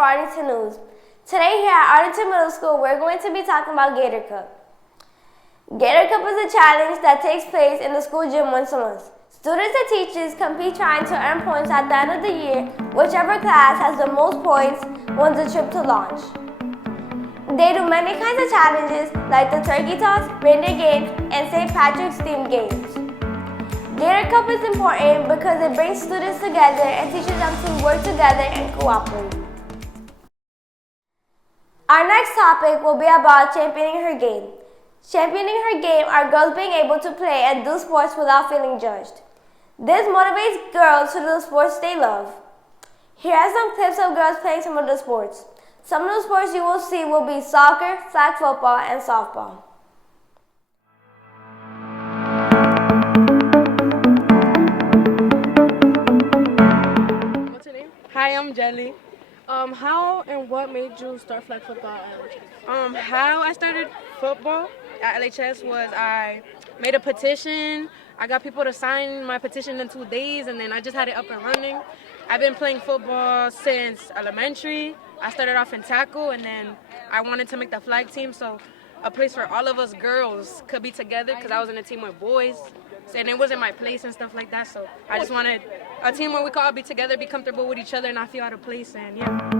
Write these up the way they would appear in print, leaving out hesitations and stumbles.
for Arlington News. Today here at Arlington Middle School, we're going to be talking about Gator Cup. Gator Cup is a challenge that takes place in the school gym once a month. Students and teachers compete trying to earn points at the end of the year. Whichever class has the most points wins a trip to launch. They do many kinds of challenges like the turkey toss, reindeer games, and St. Patrick's themed games. Gator Cup is important because it brings students together and teaches them to work together and cooperate. Our next topic will be about championing her game. Championing her game are girls being able to play and do sports without feeling judged. This motivates girls to do the sports they love. Here are some clips of girls playing some of the sports. Some of the sports you will see will be soccer, flag football, and softball. What's your name? Hi, I'm Jelly. How and what made you start flag football at LHS? How I started football at LHS was I made a petition. I got people to sign my petition in 2 days, and then I just had it up and running. I've been playing football since elementary. I started off in tackle, and then I wanted to make the flag team, so a place where all of us girls could be together because I was in a team with boys, and it wasn't my place and stuff like that, so I just wanted a team where we could all be together, be comfortable with each other, and not feel out of place, and yeah.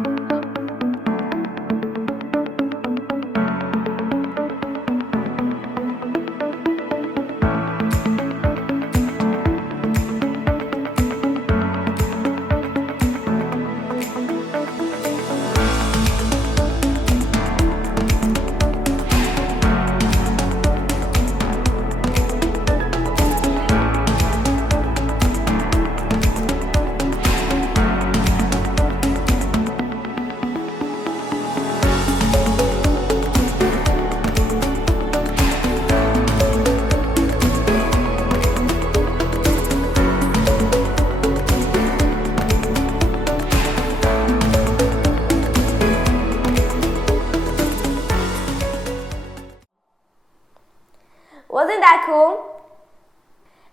Wasn't that cool?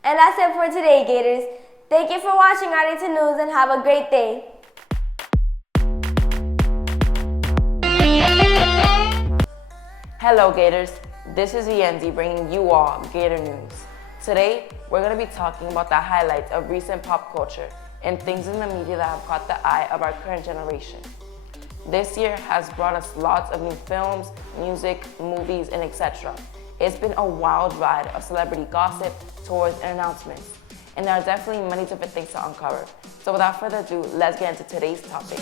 And that's it for today, Gators. Thank you for watching Arlington News and have a great day. Hello Gators, this is Yenzi bringing you all Gator News. Today, we're going to be talking about the highlights of recent pop culture and things in the media that have caught the eye of our current generation. This year has brought us lots of new films, music, movies, and etc. It's been a wild ride of celebrity gossip, tours, and announcements, and there are definitely many different things to uncover. So without further ado, let's get into today's topic.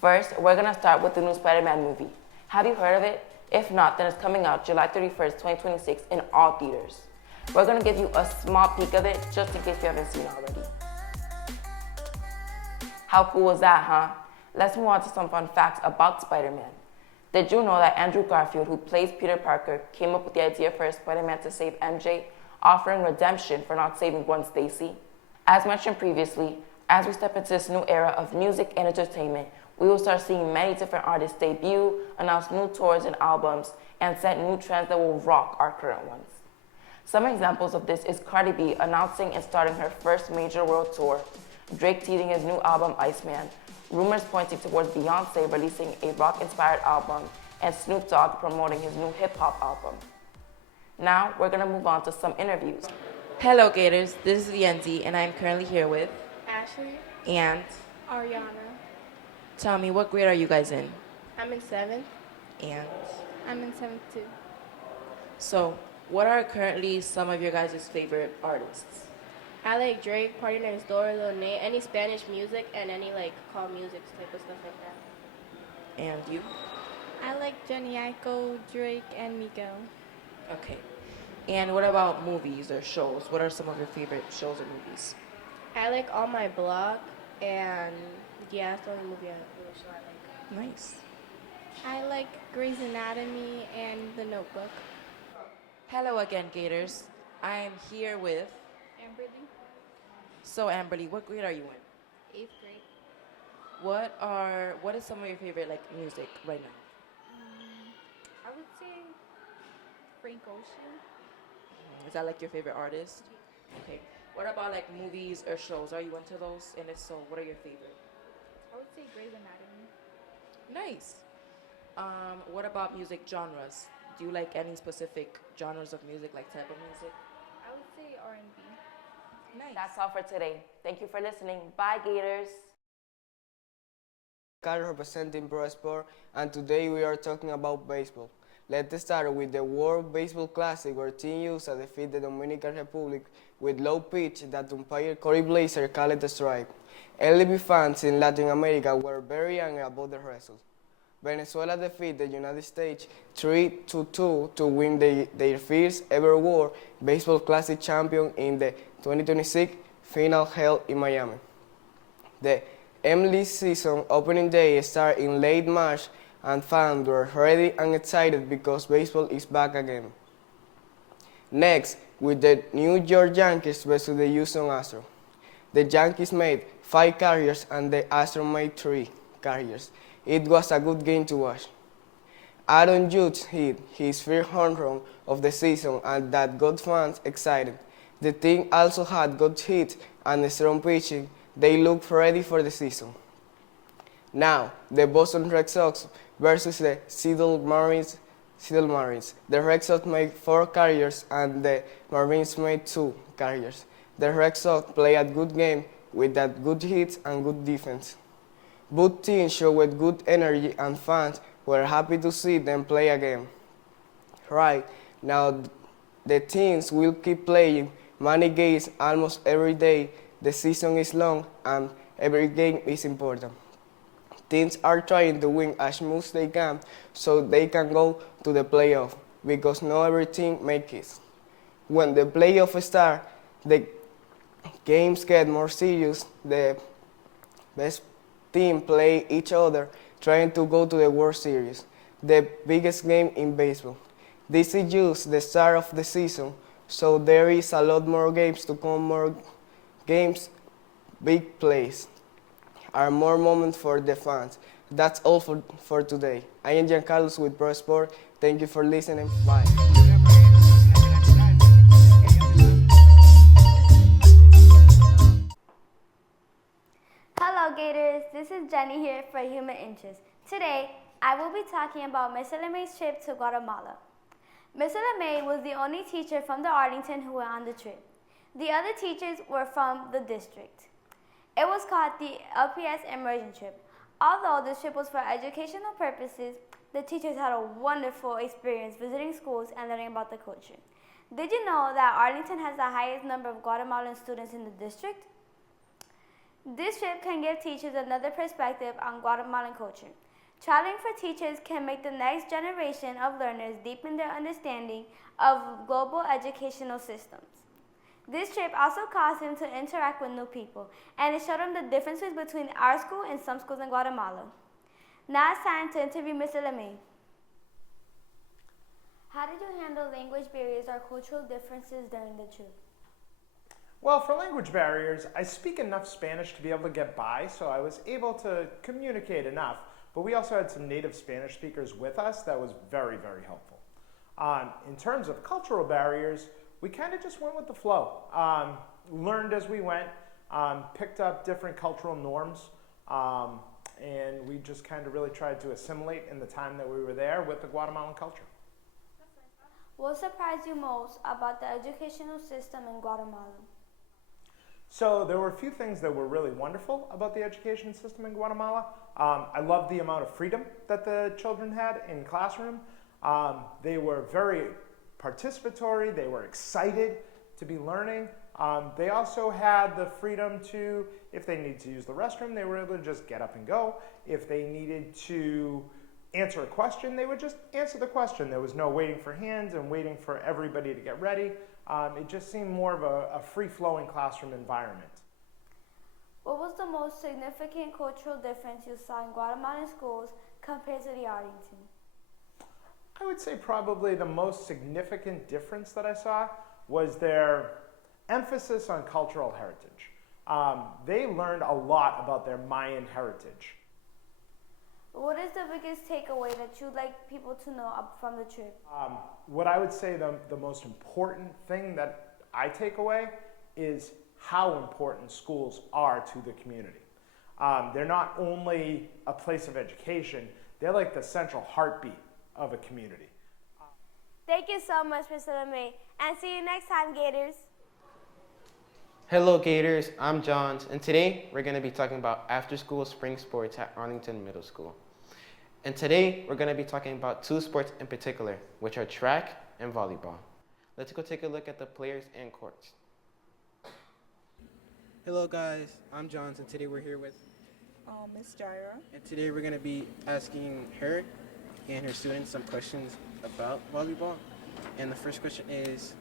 First, we're going to start with the new Spider-Man movie. Have you heard of it? If not, then it's coming out July 31st, 2026 in all theaters. We're going to give you a small peek of it just in case you haven't seen it already. How cool is that, huh? Let's move on to some fun facts about Spider-Man. Did you know that Andrew Garfield, who plays Peter Parker, came up with the idea for Spider-Man to save MJ, offering redemption for not saving Gwen Stacy? As mentioned previously, as we step into this new era of music and entertainment, we will start seeing many different artists debut, announce new tours and albums, and set new trends that will rock our current ones. Some examples of this is Cardi B announcing and starting her first major world tour, Drake teasing his new album Iceman, rumors pointing towards Beyonce releasing a rock-inspired album, and Snoop Dogg promoting his new hip-hop album. Now, we're going to move on to some interviews. Hello, Gators. This is Yenzi, and I am currently here with Ashley. and Ariana. tell me, what grade are you guys in? I'm in 7th. And I'm in 7th too. so, what are currently some of your guys' favorite artists? I like Drake, Party Next Door, Lil Nate, any Spanish music, and any like call music type of stuff like that. And you? I like Johnny Aiko, Drake, and Miguel. Okay. And what about movies or shows? What are some of your favorite shows or movies? I like On My Block, and yeah, that's the only movie or show I like. Nice. I like Grey's Anatomy and The Notebook. Hello again, Gators. I am here with... Amberly, So, Amberly, what grade are you in? 8th grade. What is some of your favorite music right now? I would say Frank Ocean. Is that your favorite artist? Okay. What about movies or shows? Are you into those? And if so, what are your favorite? I would say Grey's Anatomy. Nice. What about music genres? Do you like any specific genres of music, like type of music? I would say R&B. Nice. That's all for today. Thank you for listening. Bye, Gators. Carlos representing Pro Sport, and today we are talking about baseball. Let's start with the World Baseball Classic, where Team USA defeated the Dominican Republic with low pitch that umpire Corey Blazer called a strike. LB fans in Latin America were very angry about the result. Venezuela defeated the United States 3-2 to win their first ever World Baseball Classic champion in the 2026 final held in Miami. The MLS season opening day started in late March, and fans were ready and excited because baseball is back again. Next, with the New York Yankees versus the Houston Astros. The Yankees made 5 carriers and the Astros made 3 carriers. It was a good game to watch. Aaron Judge hit his first home run of the season, and that got fans excited. The team also had good hits and strong pitching. They look ready for the season. Now, the Boston Red Sox versus the Seattle Marines. The Red Sox made 4 carriers and the Marines made 2 carriers. The Red Sox played a good game with that good hits and good defense. Both teams showed good energy, and fans were happy to see them play again. Right now, the teams will keep playing many games almost every day. The season is long and every game is important. Teams are trying to win as much as they can so they can go to the playoff, because not every team makes it. When the playoffs start, the games get more serious. The best team play each other trying to go to the World Series, the biggest game in baseball. This is just the start of the season, so there is a lot more games to come, more games, big plays, are more moments for the fans. That's all for today. I am Giancarlos with Pro Sport. Thank you for listening. Bye. Hello, Gators. This is Jenny here for Human Interest. Today, I will be talking about Miss LMA's trip to Guatemala. Miss LMA was the only teacher from the Arlington who went on the trip. The other teachers were from the district. It was called the LPS Immersion Trip. Although this trip was for educational purposes, the teachers had a wonderful experience visiting schools and learning about the culture. Did you know that Arlington has the highest number of Guatemalan students in the district? This trip can give teachers another perspective on Guatemalan culture. Traveling for teachers can make the next generation of learners deepen their understanding of global educational systems. This trip also caused him to interact with new people, and it showed him the differences between our school and some schools in Guatemala. Now it's time to interview Mr. LeMay. How did you handle language barriers or cultural differences during the trip? Well, for language barriers, I speak enough Spanish to be able to get by, so I was able to communicate enough. But we also had some native Spanish speakers with us that was very, very helpful. In terms of cultural barriers, we kind of just went with the flow. Learned as we went, picked up different cultural norms, and we just kind of really tried to assimilate in the time that we were there with the Guatemalan culture. What surprised you most about the educational system in Guatemala? So there were a few things that were really wonderful about the education system in Guatemala. I loved the amount of freedom that the children had in classroom. They were very participatory, they were excited to be learning. They also had the freedom to, if they needed to use the restroom, they were able to just get up and go. If they needed to answer a question, they would just answer the question. There was no waiting for hands and waiting for everybody to get ready. It just seemed more of a free-flowing classroom environment. What was the most significant cultural difference you saw in Guatemalan schools compared to the Arlington? I would say probably the most significant difference that I saw was their emphasis on cultural heritage. They learned a lot about their Mayan heritage. What is the biggest takeaway that you'd like people to know from the trip? What I would say the most important thing that I take away is how important schools are to the community. They're not only a place of education, they're like the central heartbeat of a community. Thank you so much, Mr. LeMay, and see you next time, Gators. Hello Gators, I'm Johns, and today we're going to be talking about after-school spring sports at Arlington Middle School. And today we're going to be talking about two sports in particular, which are track and volleyball. Let's go take a look at the players and courts. Hello guys, I'm Johns, and today we're here with Miss Jaira. and today we're going to be asking her and her students some questions about volleyball. And the first question is,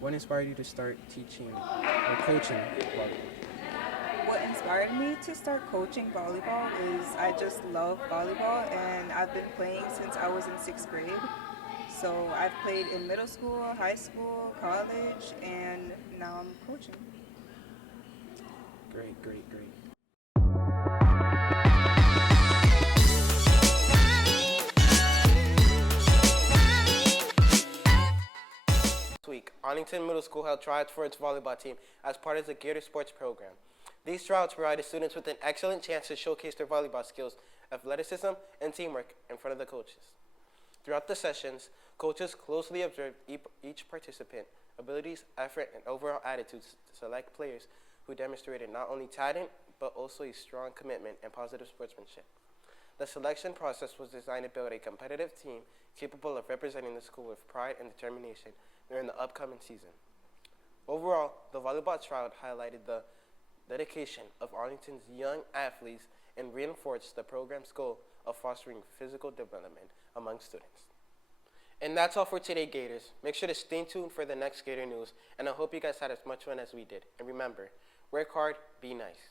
what inspired you to start teaching or coaching volleyball? What inspired me to start coaching volleyball is I just love volleyball, and I've been playing since I was in 6th grade. So I've played in middle school, high school, college, and now I'm coaching. Great. This week, Arlington Middle School held tryouts for its volleyball team as part of the Gator Sports program. These tryouts provided students with an excellent chance to showcase their volleyball skills, athleticism, and teamwork in front of the coaches. Throughout the sessions, coaches closely observed each participant, abilities, effort, and overall attitudes to select players who demonstrated not only talent, but also a strong commitment and positive sportsmanship. The selection process was designed to build a competitive team capable of representing the school with pride and determination during the upcoming season. Overall, the volleyball tryout highlighted the dedication of Arlington's young athletes and reinforced the program's goal of fostering physical development among students. And that's all for today, Gators. Make sure to stay tuned for the next Gator news, and I hope you guys had as much fun as we did. And remember, work hard, be nice.